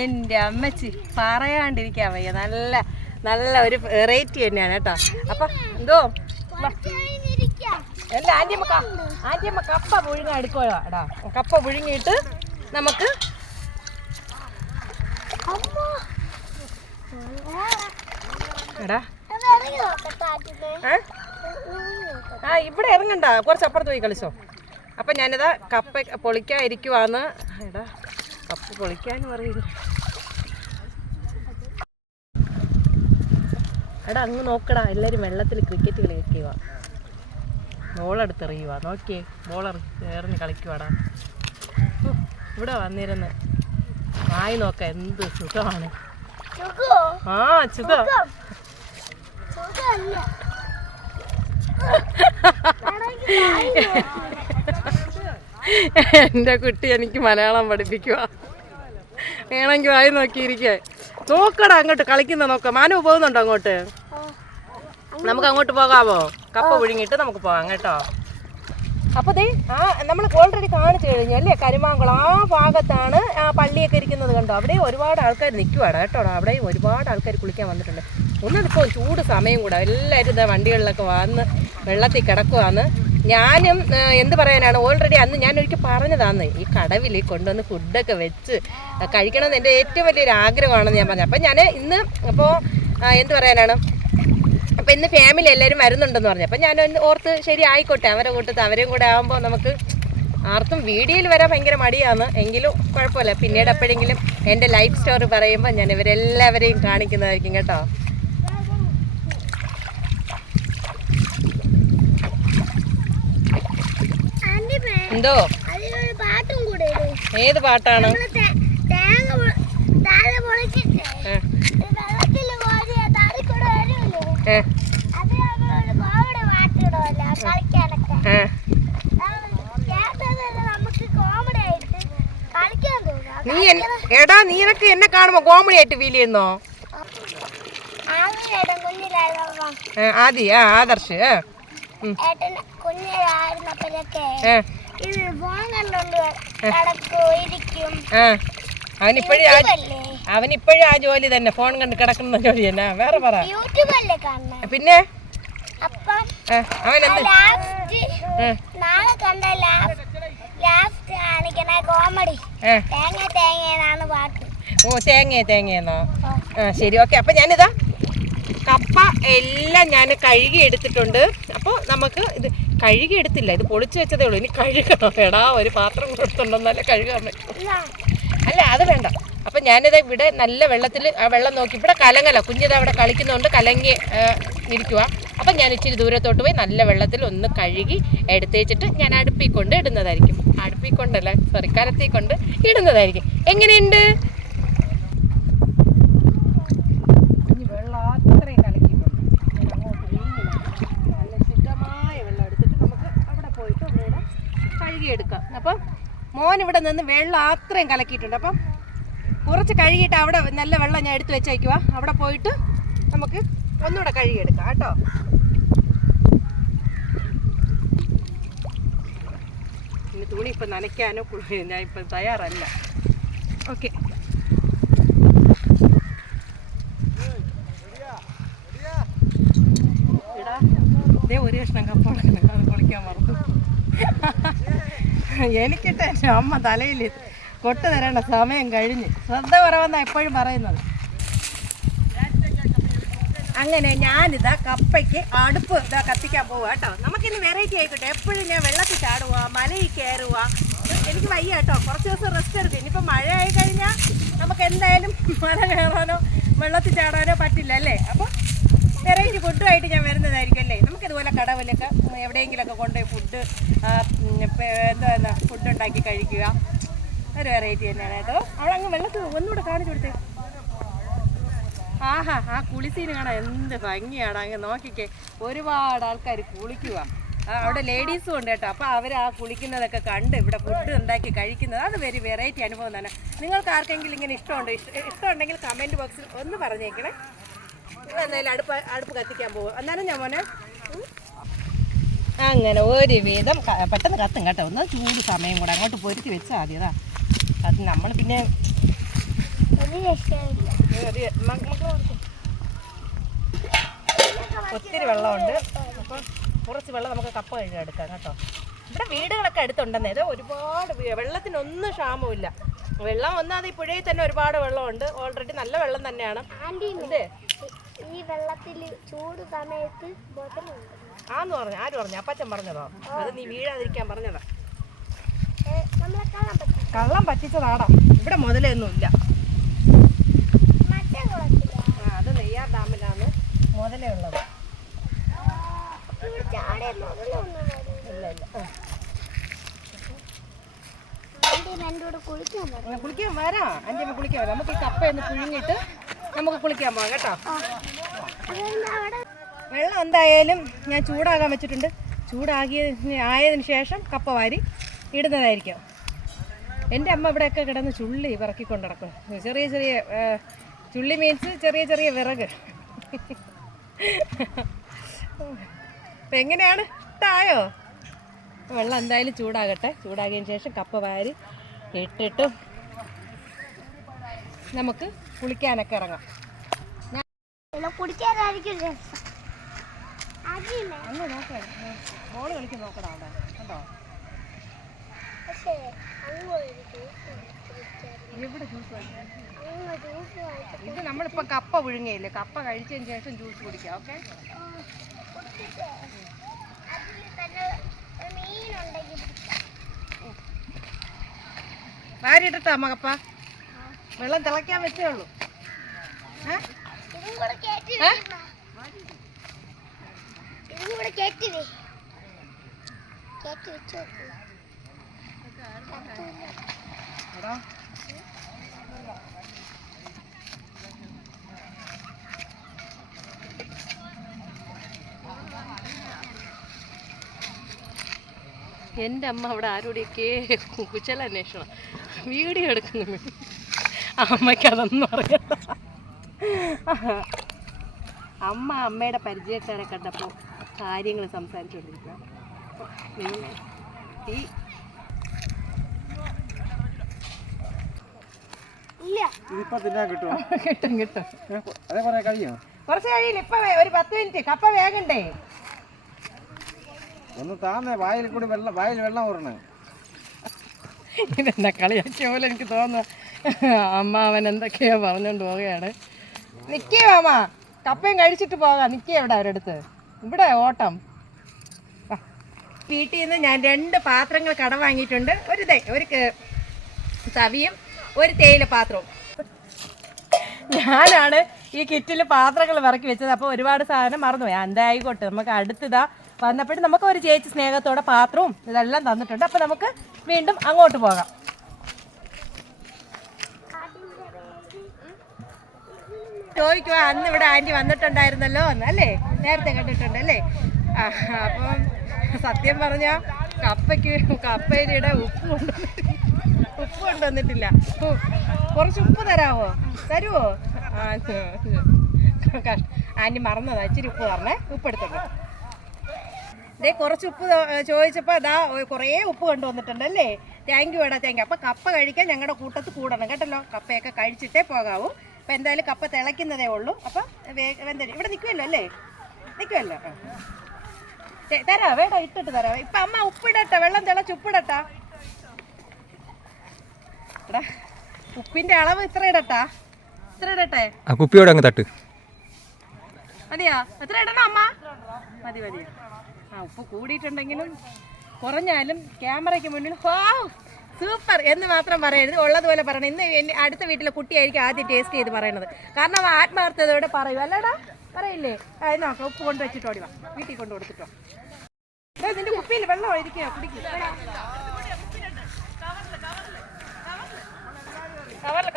എൻ്റെ അമ്മച്ചി പറയാണ്ടിരിക്കാൻ വയ്യ. നല്ല നല്ല ഒരു വെറൈറ്റി തന്നെയാണ് കേട്ടോ. അപ്പം എന്തോ അല്ല ആൻറ്റിയമ്മ കപ്പ പുഴുങ്ങാൻ എടുക്കുമല്ലോ എടാ. കപ്പ പുഴുങ്ങിയിട്ട് നമുക്ക് എടാ ഇവിടെ ഇറങ്ങണ്ട, കുറച്ച് അപ്പുറത്ത് പോയി കളിച്ചോ. അപ്പം ഞാനിതാ കപ്പ പൊളിക്കാൻ ഇരിക്കുവാന്ന്. എടാ കപ്പ പൊളിക്കാന്ന് പറയുന്നു. എടാ അങ്ങ് നോക്കടാ, എല്ലാവരും വെള്ളത്തിൽ ക്രിക്കറ്റ് കളിക്കുക. ബോളെടുത്തെറിയുക. നോക്കിയേ, ബോളർ എറിഞ്ഞ് കളിക്കുവാടാ. ഇവിടെ വന്നിരുന്ന് ആയി നോക്കാം, എന്ത് സുഖമാണ്. ആ സുഖം. എൻ്റെ കുട്ടി എനിക്ക് മലയാളം പഠിപ്പിക്കുക. വേണമെങ്കിൽ വായി നോക്കിയിരിക്കേ. നോക്കടാ അങ്ങോട്ട് കളിക്കുന്ന നോക്കാം. മാനു പോകുന്നുണ്ടോ അങ്ങോട്ട്? നമുക്ക് അങ്ങോട്ട് പോകാമോ? കപ്പ പുഴുങ്ങിയിട്ട് നമുക്ക് പോകാം കേട്ടോ. അപ്പോൾ ദേ നമ്മൾ ഓൾറെഡി കാണിച്ചു കഴിഞ്ഞു അല്ലേ, കരുമാങ്കുളം ആ ഭാഗത്താണ് ആ പള്ളിയൊക്കെ ഇരിക്കുന്നത് കണ്ടോ. അവിടെ ഒരുപാട് ആൾക്കാർ നിൽക്കുവാണ് കേട്ടോ. അവിടെ ഒരുപാട് ആൾക്കാർ കുളിക്കാൻ വന്നിട്ടുണ്ട്. ഒന്നിപ്പോൾ ചൂട് സമയം കൂടെ എല്ലാവരും ഇതാ വണ്ടികളിലൊക്കെ വന്ന് വെള്ളത്തിൽ കിടക്കുവാന്ന്. ഞാനും എന്ത് പറയാനാണ്, ഓൾറെഡി അന്ന് ഞാൻ ഒരിക്കൽ പറഞ്ഞതാന്ന് ഈ കടവിൽ കൊണ്ടുവന്ന് ഫുഡൊക്കെ വെച്ച് കഴിക്കണമെന്ന് എൻ്റെ ഏറ്റവും വലിയൊരു ആഗ്രഹമാണെന്ന് ഞാൻ പറഞ്ഞു. അപ്പം ഞാൻ ഇന്ന് അപ്പോൾ എന്ത് പറയാനാണ്, അപ്പം ഇന്ന് ഫാമിലി എല്ലാവരും വരുന്നുണ്ടെന്ന് പറഞ്ഞു. അപ്പം ഞാൻ ഓർത്ത് ശരി ആയിക്കോട്ടെ, അവരെ കൂട്ടത്ത് അവരെയും കൂടെ ആകുമ്പോൾ നമുക്ക് ആർക്കും വീഡിയോയിൽ വരാൻ ഭയങ്കര മടിയാണ്. എങ്കിലും കുഴപ്പമില്ല, പിന്നീട് എപ്പോഴെങ്കിലും എൻ്റെ ലൈഫ് സ്റ്റോറി പറയുമ്പോൾ ഞാൻ ഇവരെല്ലാവരെയും കാണിക്കുന്നതായിരിക്കും കേട്ടോ. എന്തോ ഏത് പാട്ടാണ്? എടാ നീനക്ക് എന്നെ കാണുമ്പോ കോമഡി ആയിട്ട് ഫീൽ ചെയ്യുന്നോ? ആദി ആദർശ് അവനിപ്പോഴും ആ ജോലി തന്നെ, ഫോൺ കണ്ട് കിടക്കുന്ന ജോലി തന്നെ. വേറെ പറ. പിന്നെ അവൻ ഓ തേങ്ങയെന്നോ? ശരി ഓക്കെ. അപ്പൊ ഞാനിതാ കപ്പ എല്ലാം ഞാൻ കഴുകി എടുത്തിട്ടുണ്ട്. അപ്പോൾ നമുക്ക് ഇത് കഴുകി എടുത്തില്ല, ഇത് പൊളിച്ചു വെച്ചതേ ഉള്ളൂ. ഇനി കഴുകണം. എടാ ഒരു പാത്രം കൊടുത്തുണ്ടെന്നല്ലേ കഴുകാൻ പറ്റും. അല്ല അത് വേണ്ട. അപ്പം ഞാനിത് ഇവിടെ നല്ല വെള്ളത്തിൽ ആ വെള്ളം നോക്കി, ഇവിടെ കലങ്ങല കുഞ്ഞിത് അവിടെ കളിക്കുന്നതുകൊണ്ട് കലങ്ങി ഇരിക്കുക. അപ്പം ഞാൻ ഇച്ചിരി ദൂരത്തോട്ട് പോയി നല്ല വെള്ളത്തിൽ ഒന്ന് കഴുകി എടുത്തേച്ചിട്ട് ഞാൻ അടുപ്പിൽ കൊണ്ട് ഇടുന്നതായിരിക്കും. അടുപ്പിൽ കൊണ്ടല്ല, സോറി, കരത്തിൽ കൊണ്ട് ഇടുന്നതായിരിക്കും. എങ്ങനെയുണ്ട്? എടുക്കാം. അപ്പം മോൻ ഇവിടെ നിന്ന് വെള്ളം അത്രയും കലക്കിയിട്ടുണ്ട്. അപ്പം കുറച്ച് കഴുകിയിട്ട് അവിടെ നല്ല വെള്ളം ഞാൻ എടുത്ത് വെച്ചേക്കുക. അവിടെ പോയിട്ട് നമുക്ക് ഒന്നുകൂടെ കഴുകിയെടുക്കാം കേട്ടോ. ഇനി തുണി ഇപ്പം നനയ്ക്കാനോ ഞാൻ ഇപ്പം തയ്യാറല്ല. ഓക്കെ, ഇടാ ഇതേ ഒരു കഷ്ണം കപ്പ അത് പൊളിക്കാൻ മറന്നു. എനിക്കിട്ട് എൻ്റെ അമ്മ തലയിൽ കൊട്ട് തരേണ്ട സമയം കഴിഞ്ഞ്. ശ്രദ്ധ കുറവെന്നാണ് എപ്പോഴും പറയുന്നത്. അങ്ങനെ ഞാനിതാ കപ്പയ്ക്ക് അടുപ്പ് ഇതാ കത്തിക്കാൻ പോവുക കേട്ടോ. നമുക്കിന്ന് വെറൈറ്റി ആയിക്കോട്ടെ. എപ്പോഴും ഞാൻ വെള്ളത്തിൽ ചാടുക, മലയിൽ കയറുക, എനിക്ക് വയ്യ കേട്ടോ. കുറച്ച് ദിവസം റെസ്റ്റ് എടുക്കും. ഇനിയിപ്പോൾ മഴ ആയി കഴിഞ്ഞാൽ നമുക്ക് എന്തായാലും മല കയറാനോ വെള്ളത്തിൽ ചാടാനോ പറ്റില്ല അല്ലേ. അപ്പോൾ വെറൈറ്റി ഫുഡുമായിട്ട് ഞാൻ വരുന്നതായിരിക്കും അല്ലേ. നമുക്കിതുപോലെ കടവിലൊക്കെ എവിടെയെങ്കിലുമൊക്കെ കൊണ്ടുപോയി ഫുഡ് ഉണ്ടാക്കി കഴിക്കുക ഒരു വെറൈറ്റി തന്നെയാണ് കേട്ടോ. അവിടെ അങ്ങ് വെള്ളത്തിൽ ഒന്നുകൂടെ കാണിച്ചു കൊടുത്തേ. ആഹാ, ആ കുളിസീന് കാണാൻ എന്ത് ഭംഗിയാണ്. അങ്ങ് നോക്കിക്കേ, ഒരുപാട് ആൾക്കാർ കുളിക്കുക. അവിടെ ലേഡീസും ഉണ്ട് കേട്ടോ. അപ്പോൾ അവർ ആ കുളിക്കുന്നതൊക്കെ കണ്ട് ഇവിടെ ഫുഡ് ഉണ്ടാക്കി കഴിക്കുന്നത് അത് വെറൈറ്റി അനുഭവം തന്നെ. നിങ്ങൾക്ക് ആർക്കെങ്കിലും ഇങ്ങനെ ഇഷ്ടമുണ്ടെങ്കിൽ കമൻറ്റ് ബോക്സിൽ ഒന്ന് പറഞ്ഞേക്കണേ. എന്തായാലും അടുപ്പ് കത്തിക്കാൻ പോകും. എന്നാലും ഞാൻ മോനെ അങ്ങനെ ഒരുവിധം പെട്ടെന്ന് കത്തും കേട്ടോ. ഒന്ന് ചൂട് സമയം കൂടെ അങ്ങോട്ട് പൊരുത്തി വെച്ചാൽ മതി. അതാ അത് നമ്മൾ പിന്നെ ഒത്തിരി വെള്ളമുണ്ട്. അപ്പം കുറച്ച് വെള്ളം നമുക്ക് കപ്പ കഴുകി എടുക്കാം കേട്ടോ. ഇവിടെ വീടുകളൊക്കെ അടുത്തുണ്ടെന്നേ. ഇത് ഒരുപാട് വെള്ളത്തിനൊന്നും ക്ഷാമമില്ല. വെള്ളം ഒന്നാമത് ഈ പുഴയിൽ തന്നെ ഒരുപാട് വെള്ളമുണ്ട്. ഓൾറെഡി നല്ല വെള്ളം തന്നെയാണ്. ഈ വെള്ളത്തിൽ ചൂട് സമയത്ത് ആന്ന് പറഞ്ഞു. ആര് പറഞ്ഞു? അപ്പച്ചൻ പറഞ്ഞതോ? അത് നീ വീഴാതിരിക്കാൻ പറഞ്ഞതാ. കള്ളം പറ്റിച്ചതാടാ. ഇവിടെ മുതലൊന്നുമില്ല. അത് നെയ്യാർ ഡാമിലാണ് മുതലേ ഉള്ളത്. ഇല്ല ഇല്ല. കുളിക്കാൻ വരാം. എൻ്റെ കുളിക്കാൻ വരാം. നമുക്ക് ഈ കപ്പയൊന്ന് പുഴുങ്ങിയിട്ട് നമുക്ക് കുളിക്കാൻ പോകാം കേട്ടോ. വെള്ളം എന്തായാലും ഞാൻ ചൂടാകാൻ വെച്ചിട്ടുണ്ട്. ആയതിനു ശേഷം കപ്പ വാരി ഇടുന്നതായിരിക്കും. എൻ്റെ അമ്മ ഇവിടെയൊക്കെ കിടന്ന് ചുള്ളി വിറക്കിക്കൊണ്ട് നടക്കും. ചെറിയ ചെറിയ ചുള്ളി മീൻസ് ചെറിയ ചെറിയ വിറക്. അപ്പം എങ്ങനെയാണ്? ഇട്ടായോ? വെള്ളം എന്തായാലും ചൂടാകട്ടെ. ചൂടാകിയതിന് ശേഷം കപ്പ വാരി ഇട്ടിട്ട് നമുക്ക് കുളിക്കാനൊക്കെ ഇറങ്ങാം. അങ്ങ് നോക്കാം. ബോള് കളിക്കാൻ നോക്കടാ അവിടെ കണ്ടോ? എവിടെ ജ്യൂസ്? ഇത് നമ്മളിപ്പോൾ കപ്പ പുഴുങ്ങിയില്ലേ? കപ്പ കഴിച്ചതിന് ശേഷം ജ്യൂസ് കുടിക്കാം. ഓക്കെ. വാരിയിട്ടാ അമ്മ കപ്പ. വെള്ളം തിളയ്ക്കാൻ വെച്ചേ ഉള്ളൂ. എൻ്റെ അമ്മ അവിടെ ആരോടെയൊക്കെ കുശലാന്വേഷണം വീഡിയോ എടുക്കുന്നു. അമ്മയ്ക്ക് അതൊന്നും അറിയാം. അമ്മ അമ്മയുടെ പരിചയക്കാരെ കണ്ടപ്പോൾ കാര്യങ്ങൾ സംസാരിച്ചുകൊണ്ടിരിക്കുക. ഈ കിട്ടും കിട്ടും. കുറച്ച് കഴിയില്ല. ഇപ്പൊ ഒരു 10 മിനിറ്റ്. കപ്പ വേഗണ്ടേ? ഒന്ന് താന്നേ. വായിൽ കൂടി വായിൽ വെള്ളം ഊറണേ. ഇതെന്നാ കളിയാക്കിയ പോലെ എനിക്ക് തോന്നുന്നു. അമ്മ അവൻ എന്തൊക്കെയോ പറഞ്ഞോണ്ട് പോവുകയാണ്. നിക്കേ മാമ, കപ്പയും കഴിച്ചിട്ട് പോകാം. നിക്കേ എവിടെ അവരെടുത്ത്? ഇവിടെ ഓട്ടം. വീട്ടിൽ നിന്ന് ഞാൻ 2 പാത്രങ്ങൾ കടം വാങ്ങിയിട്ടുണ്ട്. ഒരു തവിയും ഒരു തേയില പാത്രവും. ഞാനാണ് ഈ കിറ്റിൽ പാത്രങ്ങൾ വിറക്കി വെച്ചത്. അപ്പോൾ ഒരുപാട് സാധനം മറന്നുപോയി. എന്തായിക്കോട്ടെ, നമുക്ക് അടുത്തിതാ വന്നപ്പോഴും നമുക്ക് ഒരു ചേച്ചി സ്നേഹത്തോടെ പാത്രവും ഇതെല്ലാം തന്നിട്ടുണ്ട്. അപ്പോൾ നമുക്ക് വീണ്ടും അങ്ങോട്ട് പോകാം. ചോദിക്കുക, അന്ന് ഇവിടെ ആൻറ്റി വന്നിട്ടുണ്ടായിരുന്നല്ലോ എന്ന് അല്ലേ? നേരത്തെ കണ്ടിട്ടുണ്ടല്ലേ? അപ്പം സത്യം പറഞ്ഞാൽ കപ്പയുടെ ഉപ്പ് കൊണ്ടുവന്നിട്ടില്ല. കുറച്ച് ഉപ്പ് തരുമോ? ആൻറ്റി മറന്നതാ. ഇച്ചിരി ഉപ്പ് തരണേ. ഉപ്പ് എടുത്തോണ്ട് കുറച്ച് ഉപ്പ് ചോദിച്ചപ്പോൾ അതാ കുറേ ഉപ്പ് കൊണ്ടുവന്നിട്ടുണ്ട് അല്ലേ? താങ്ക് യു എടാ, താങ്ക് യു. അപ്പം കപ്പ കഴിക്കാൻ ഞങ്ങളുടെ കൂട്ടത്ത് കൂടണം കേട്ടല്ലോ. കപ്പയൊക്കെ കഴിച്ചിട്ടേ പോകാവൂ. അപ്പം എന്തായാലും കപ്പ തിളയ്ക്കുന്നതേ ഉള്ളൂ. അപ്പം എന്തായാലും ഇവിടെ നിൽക്കുമല്ലോ അല്ലേ? നിൽക്കുമല്ലോ. തരാ വേണ്ട, ഇട്ടിട്ട് തരാം. ഇപ്പം അമ്മ ഉപ്പിടട്ടെ. വെള്ളം തിളച്ച് ഉപ്പിടട്ടാ. എടാ, ഉപ്പിൻ്റെ അളവ് ഇത്ര ഇടട്ടാ? ഇത്ര ഇടട്ടെ? കുപ്പിയോട് അങ്ങ് തട്ട്. മതിയാ? എത്ര ഇടണം അമ്മ? മതി. ഉപ്പ് കൂടിയിട്ടുണ്ടെങ്കിലും കുറഞ്ഞാലും ക്യാമറയ്ക്ക് മുന്നിൽ സൂപ്പർ എന്ന് മാത്രം പറയരുത്. ഉള്ളതുപോലെ പറയണം. ഇന്ന് അടുത്ത വീട്ടിലെ കുട്ടിയായിരിക്കും ആദ്യം ടേസ്റ്റ് ചെയ്ത് പറയണത്. കാരണം ആത്മാർത്ഥതയോടെ പറയൂ. അല്ലടാ, പറയില്ലേ? നോക്കാം. ഉപ്പ് കൊണ്ട് വെച്ചിട്ട് ഓടിവാ. വീട്ടിൽ കൊണ്ട് കൊടുത്തിട്ടോ. നിന്റെ കുപ്പിയിൽ വെള്ളം ഒഴിക്കുക. കുടിക്കുക.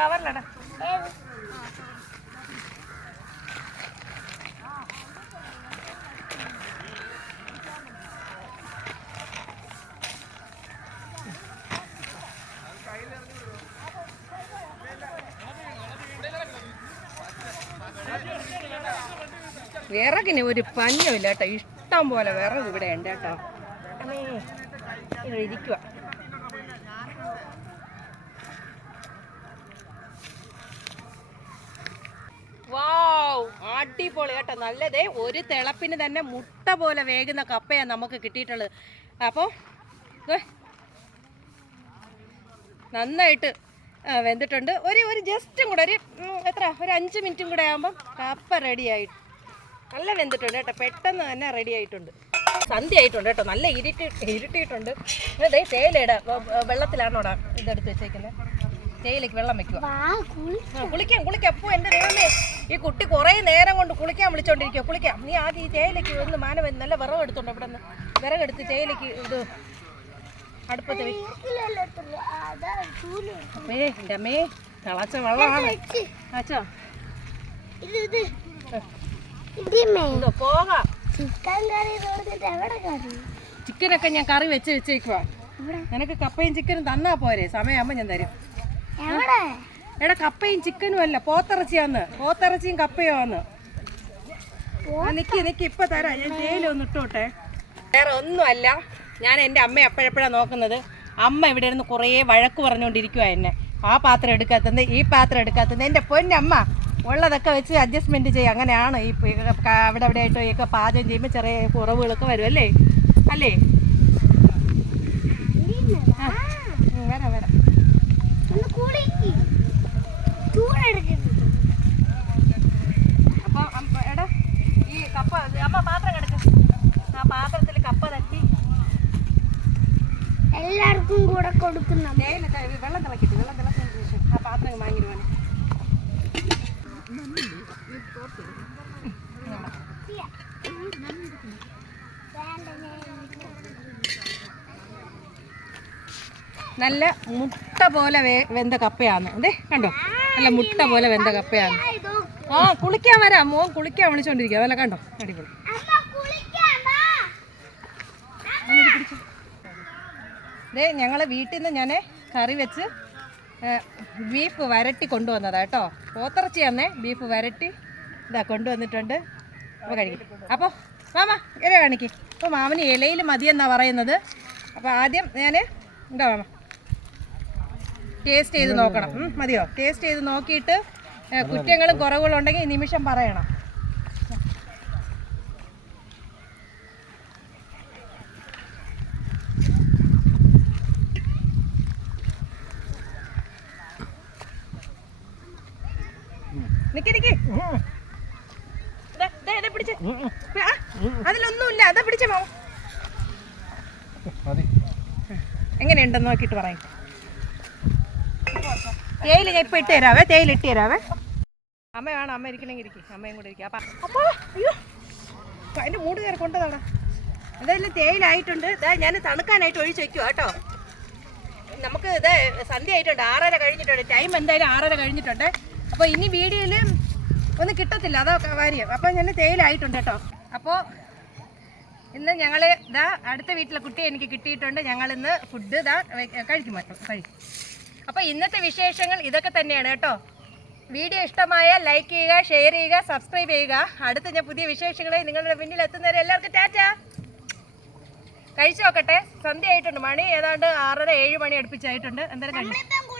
കവറിലടാ. വിറകിന് ഒരു പഞ്ഞമില്ല കേട്ടോ. ഇഷ്ടം പോലെ വിറക് ഇവിടെ ഉണ്ട് കേട്ടോ. ഇരിക്കുക. വാവ്, അടിപൊളി കേട്ടോ. നല്ലതേ, ഒരു തിളപ്പിന് തന്നെ മുട്ട പോലെ വേകുന്ന കപ്പയാണ് നമുക്ക് കിട്ടിയിട്ടുള്ളത്. അപ്പോൾ നന്നായിട്ട് വെന്തിട്ടുണ്ട്. ഒരു ജസ്റ്റും കൂടെ ഒരു 5 മിനിറ്റും കൂടെ ആകുമ്പം കപ്പ റെഡിയായിട്ട് നല്ല വെന്തിട്ടുണ്ട് കേട്ടോ. പെട്ടെന്ന് തന്നെ റെഡി ആയിട്ടുണ്ട്. സന്ധ്യ ആയിട്ടുണ്ട് കേട്ടോ. നല്ല ഇരുട്ടിയിട്ടുണ്ട്. ഇതേ തേയിലയുടെ വെള്ളത്തിലാണോടാ ഇതെടുത്ത് വെച്ചേക്കുന്നത്. തേയിലേക്ക് വെള്ളം വെക്കുക. കുളിക്കാം. അപ്പോൾ എൻ്റെ ദൈവമേ, ഈ കുട്ടി കുറേ നേരം കൊണ്ട് കുളിക്കാൻ വിളിച്ചോണ്ടിരിക്കുക. കുളിക്കാം. നീ ആദ്യം ഈ തേയിലേക്ക് ഒന്ന് മാനം നല്ല വിറക് എടുത്തുണ്ട്. ഇവിടെ നിന്ന് വിറകെടുത്ത് തേയിലേക്ക് ഇത് അടുപ്പത്ത് എൻ്റെ അമ്മേ, തിളച്ച വെള്ളമാണ്. അച്ഛോ പോകാം. ചിക്കനൊക്കെ ഞാൻ കറി വെച്ചേക്കുവാ. നിനക്ക് കപ്പയും ചിക്കനും തന്നാ പോരെ? സമയമാകുമ്പോ ഞാൻ തരും. എടാ, കപ്പയും ചിക്കനും അല്ല, പോത്തിറച്ചിയാന്ന്. പോത്തിറച്ചിയും കപ്പയോ ആന്ന്. നിക്ക് ഇപ്പൊ തരാം. ഞാൻ തേയിലൊന്ന് ഇട്ടോട്ടെ. വേറെ ഒന്നും അല്ല, ഞാൻ എൻ്റെ അമ്മയെ എപ്പോഴെപ്പോഴാണ് നോക്കുന്നത്. അമ്മ ഇവിടെ ഇരുന്ന് കുറേ വഴക്ക് പറഞ്ഞുകൊണ്ടിരിക്കുക എന്നെ. ആ പാത്രം എടുക്കാത്തത്, ഈ പാത്രം എടുക്കാത്തത്. എൻ്റെ പൊന്നമ്മ ഉള്ളതൊക്കെ വെച്ച് അഡ്ജസ്റ്റ്മെൻറ്റ് ചെയ്യും. അങ്ങനെയാണ് ഈ അവിടെ ആയിട്ട് ഒക്കെ പാചകം ചെയ്യുമ്പോൾ ചെറിയ കുറവുകളൊക്കെ വരും അല്ലേ? വരാം. അപ്പോൾ എടാ, ഈ കപ്പ അമ്മ പാത്രം കിടക്കും. ആ പാത്രത്തിൽ കപ്പ തട്ടി എല്ലാവർക്കും കൂടെ കൊടുക്കുന്ന വെള്ളം തിളക്കിട്ട് ആ പാത്രം വാങ്ങിടുവാൻ. നല്ല മുട്ട പോലെ വെന്ത കപ്പയാണ്. അതെ കണ്ടോ, നല്ല മുട്ട പോലെ വെന്ത കപ്പയാണ്. ആ കുളിക്കാൻ വരാം. മോൻ കുളിക്കാൻ വിളിച്ചോണ്ടിരിക്കുക. അതല്ല കണ്ടോ, അടിപൊളി. അതെ, ഞങ്ങളെ വീട്ടിൽ നിന്ന് ഞാൻ കറി വെച്ച് ബീഫ് വരട്ടി കൊണ്ടുവന്നതാ കേട്ടോ. പോത്തിറച്ചി തന്നെ ബീഫ് വരട്ടി ഇതാ കൊണ്ടുവന്നിട്ടുണ്ട്. അപ്പോൾ കഴിക്കും. അപ്പോൾ മാമ ഇല കാണിക്കും. അപ്പോൾ മാമന് ഇലയിൽ മതിയെന്നാണ് പറയുന്നത്. അപ്പോൾ ആദ്യം ഞാൻ എന്താ മാമ ടേസ്റ്റ് ചെയ്ത് നോക്കണം. മതിയോ? ടേസ്റ്റ് ചെയ്ത് നോക്കിയിട്ട് കുറ്റങ്ങളും കുറവുകളും ഉണ്ടെങ്കിൽ നിമിഷം പറയണം. നിക്ക് പിടിച്ച്. അതിലൊന്നുമില്ല. അതാ പിടിച്ച മാവും. എങ്ങനെയുണ്ടെന്ന് നോക്കിയിട്ട് പറയും. തേയില ഞാൻ ഇപ്പം ഇട്ട് തരാവേ. തേയില ഇട്ട് തരാവേ. അമ്മ വേണം. അമ്മ ഇരിക്കണമെങ്കിൽ ഇരിക്കും. അമ്മയും കൂടെ ഇരിക്കും. അപ്പോൾ അയ്യോ, അതിൻ്റെ മൂട് കയറി കൊണ്ടതാണ്. എന്തായാലും തേയില ആയിട്ടുണ്ട്. ഞാൻ തണുക്കാനായിട്ട് ഒഴിച്ച് വയ്ക്കുക കേട്ടോ. നമുക്ക് ഇത് സന്ധ്യ ആയിട്ടുണ്ട്. 6:30 കഴിഞ്ഞിട്ടുണ്ട്. ടൈം എന്തായാലും 6:30 കഴിഞ്ഞിട്ടുണ്ട്. അപ്പോൾ ഇനി വീഡിയോയിൽ ഒന്നും കിട്ടത്തില്ല. അതാ കാര്യം. അപ്പോൾ ഞാൻ തേയില ആയിട്ടുണ്ട് കേട്ടോ. അപ്പോൾ ഇന്ന് ഞങ്ങൾ അടുത്ത വീട്ടിലെ കുട്ടി എനിക്ക് കിട്ടിയിട്ടുണ്ട്. ഞങ്ങളിന്ന് ഫുഡ് കഴിക്കും. അപ്പോൾ ഇന്നത്തെ വിശേഷങ്ങൾ ഇതൊക്കെ തന്നെയാണ് കേട്ടോ. വീഡിയോ ഇഷ്ടമായാൽ ലൈക്ക് ചെയ്യുക, ഷെയർ ചെയ്യുക, സബ്സ്ക്രൈബ് ചെയ്യുക. അടുത്ത ഞാൻ പുതിയ വിശേഷങ്ങളെ നിങ്ങളുടെ മുന്നിൽ എത്തുന്നവരെ എല്ലാവർക്കും ടാറ്റാ. കഴിച്ചു നോക്കട്ടെ. സന്ധ്യ ആയിട്ടുണ്ട്. മണി ഏതാണ്ട് 6:30 7 മണി അടുപ്പിച്ചായിട്ടുണ്ട്. എന്തായാലും കഴിച്ചു.